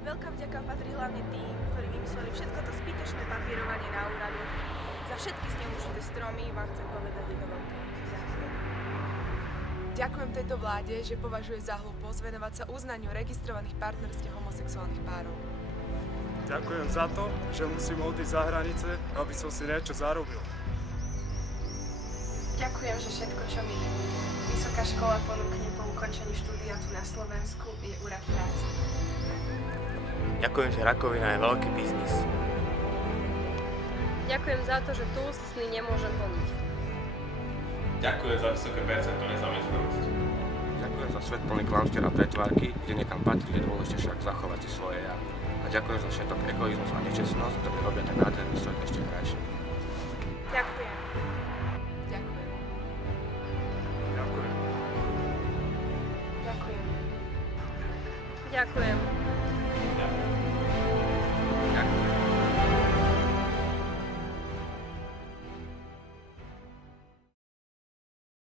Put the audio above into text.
Veľká vďaka patrí hlavne tým, ktorí vymysleli všetko to zbytočné papierovanie na úradoch. Za všetky zneužité stromy vám chcem povedať jedno veľké ďakujem. Ďakujem tejto vláde, že považuje za hlúposť venovať sa uznaniu registrovaných partnerstiev homosexuálnych párov. Ďakujem za to, že musím odísť za hranice, aby som si niečo zarobil. Ďakujem, že všetko, čo mi vysoká škola ponúkne po ukončení štúdia tu na Slovensku, je úrad práce. Ďakujem, že rakovina je veľký biznis. Ďakujem za to, že tu si sny nemôžem plniť. Ďakujem za vysoké percento nezamestnanosti. Ďakujem za svet plný klamstiev a pretvárky, kde niekam patrí, je dôležité však zachovať si svoje ja. A ďakujem za všetok egoizmus a nečestnosť, ktoré robia ten nádherný svet ešte krajší. Ďakujem. Ďakujem. Ďakujem. Ďakujem. Ďakujem.